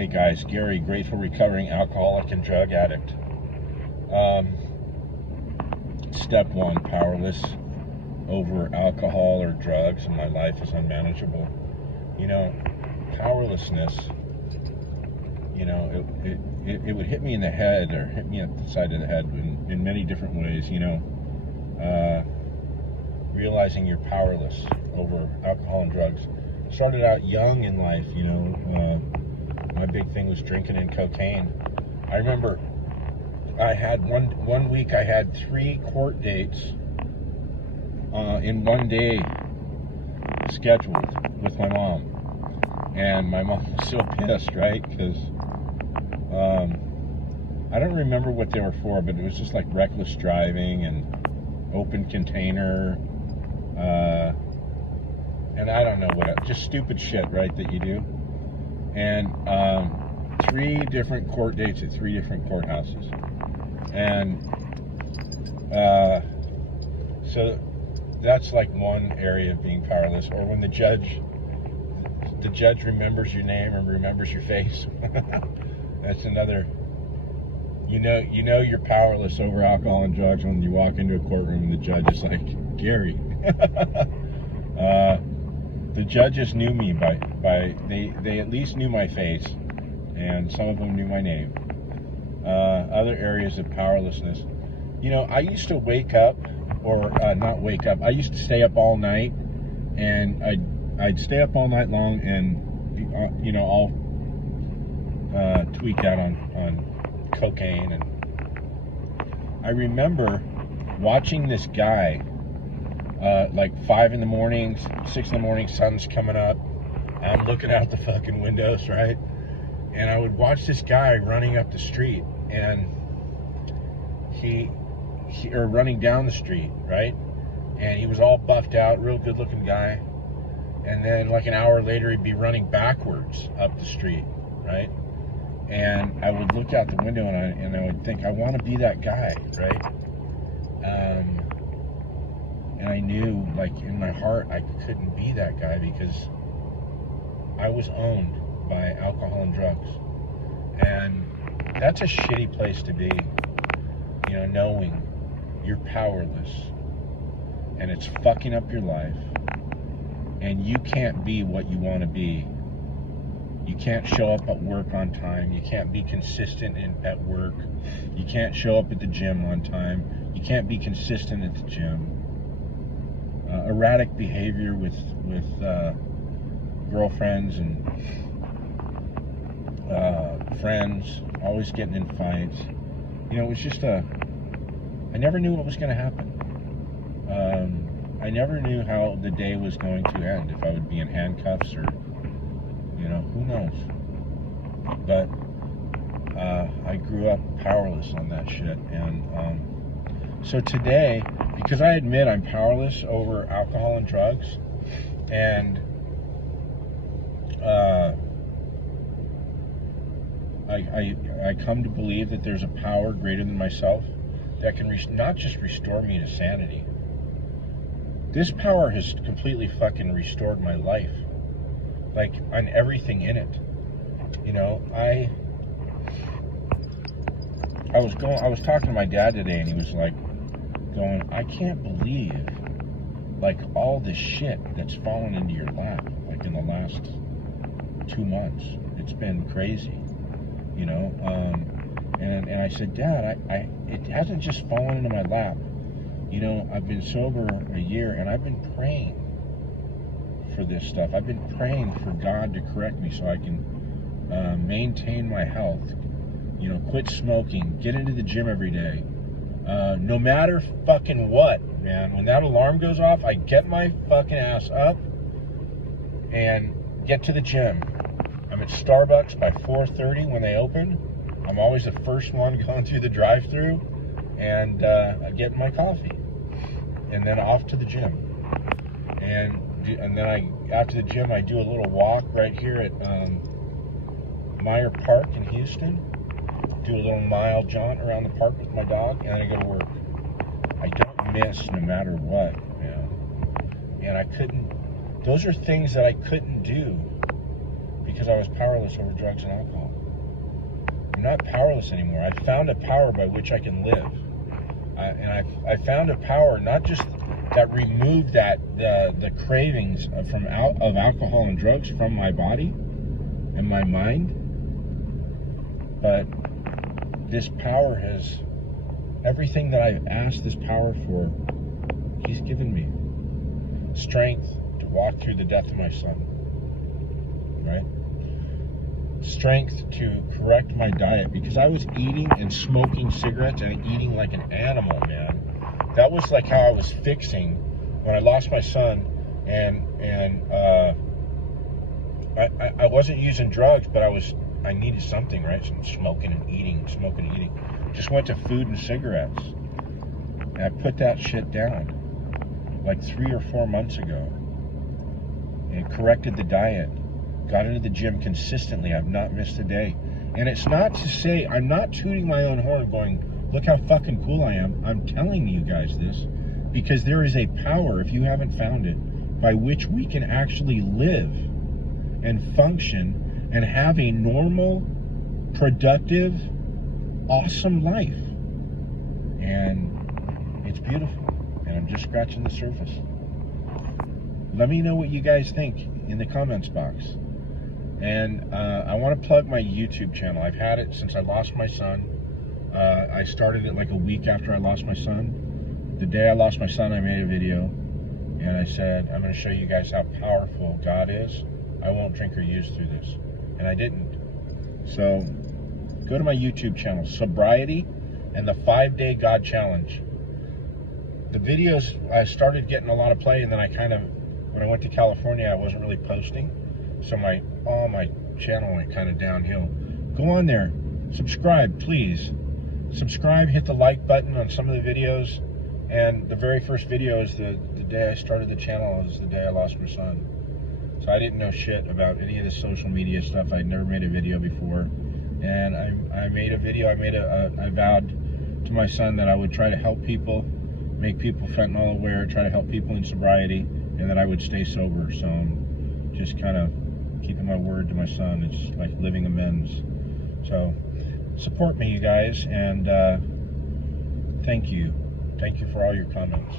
Hey guys, Gary, grateful recovering alcoholic and drug addict. Step one, powerless over alcohol or drugs, and my life is unmanageable. You know, powerlessness, you know, it would hit me in the head or hit me at the side of the head in many different ways, you know. Realizing you're powerless over alcohol and drugs. Started out young in life, you know. My big thing was drinking and cocaine. I remember I had one week I had 3 court dates in one day scheduled with my mom. And my mom was so pissed, right? Because I don't remember what they were for, but it was just like reckless driving and open container. And I don't know what, just stupid shit, right, that you do. And 3 different court dates at 3 different courthouses. And so that's like one area of being powerless. Or when the judge remembers your name and remembers your face. That's another. You know you're powerless over alcohol and drugs when you walk into a courtroom and the judge is like, Gary. The judges knew me by they at least knew my face, and some of them knew my name. Other areas of powerlessness. You know, I used to wake up, or not wake up. I used to stay up all night, and I'd stay up all night long, and you know, I'll tweak out on cocaine. And I remember watching this guy. Like 5 in the morning, 6 in the morning, sun's coming up. I'm looking out the fucking windows, right? And I would watch this guy running up the street, and or running down the street, right? And he was all buffed out, real good looking guy. And then like an hour later, he'd be running backwards up the street, right? And I would look out the window and I would think, I want to be that guy, right? And I knew, like, in my heart, I couldn't be that guy because I was owned by alcohol and drugs. And that's a shitty place to be, you know, knowing you're powerless and it's fucking up your life and you can't be what you want to be. You can't show up at work on time. You can't be consistent at work. You can't show up at the gym on time. You can't be consistent at the gym. Erratic behavior with girlfriends and friends, always getting in fights. You know, it was just I never knew what was going to happen. I never knew how the day was going to end, if I would be in handcuffs or, you know, who knows. But I grew up powerless on that shit. And so today, because I admit I'm powerless over alcohol and drugs, and I come to believe that there's a power greater than myself that can not just restore me to sanity. This power has completely fucking restored my life, like on everything in it. You know, I was talking to my dad today, and he was like, going, I can't believe like all this shit that's fallen into your lap, like in the last 2 months. It's been crazy, you know. And I said, Dad, it hasn't just fallen into my lap. You know, I've been sober a year, and I've been praying for this stuff. I've been praying for God to correct me so I can maintain my health. You know, quit smoking, get into the gym every day. No matter fucking what, man, when that alarm goes off, I get my fucking ass up and get to the gym. I'm at Starbucks by 4:30 when they open. I'm always the first one going through the drive-thru, and I get my coffee, and then off to the gym. And then after the gym, I do a little walk right here at Meyer Park in Houston. Do a little mile jaunt around the park with my dog, and then I go to work. I don't miss no matter what, man. And those are things that I couldn't do because I was powerless over drugs and alcohol. I'm not powerless anymore. I found a power by which I can live. I found a power not just that removed the cravings of alcohol and drugs from my body and my mind, but this power has everything that I've asked this power for. He's given me strength to walk through the death of my son, right? Strength to correct my diet, because I was eating and smoking cigarettes and eating like an animal, man. That was like how I was fixing when I lost my son, and I wasn't using drugs, but I needed something, right? So smoking and eating. Just went to food and cigarettes, and I put that shit down like 3 or 4 months ago, and corrected the diet. Got into the gym consistently. I've not missed a day. And it's not to say, I'm not tooting my own horn going, look how fucking cool I am. I'm telling you guys this because there is a power, if you haven't found it, by which we can actually live and function and have a normal, productive, awesome life. And it's beautiful. And I'm just scratching the surface. Let me know what you guys think in the comments box. And I want to plug my YouTube channel. I've had it since I lost my son. I started it like a week after I lost my son. The day I lost my son, I made a video. And I said, I'm going to show you guys how powerful God is. I won't drink or use through this. And I didn't. So go to my YouTube channel, Sobriety and the 5-Day God Challenge. The videos, I started getting a lot of play, and then when I went to California, I wasn't really posting. So my channel went kind of downhill. Go on there, subscribe, please. Subscribe, hit the like button on some of the videos. And the very first video is the day I started the channel, is the day I lost my son. So I didn't know shit about any of the social media stuff. I'd never made a video before. And I made a video, I vowed to my son that I would try to help people, make people fentanyl aware, try to help people in sobriety, and that I would stay sober. So I'm just kind of keeping my word to my son. It's like living amends. So support me, you guys, and thank you. Thank you for all your comments.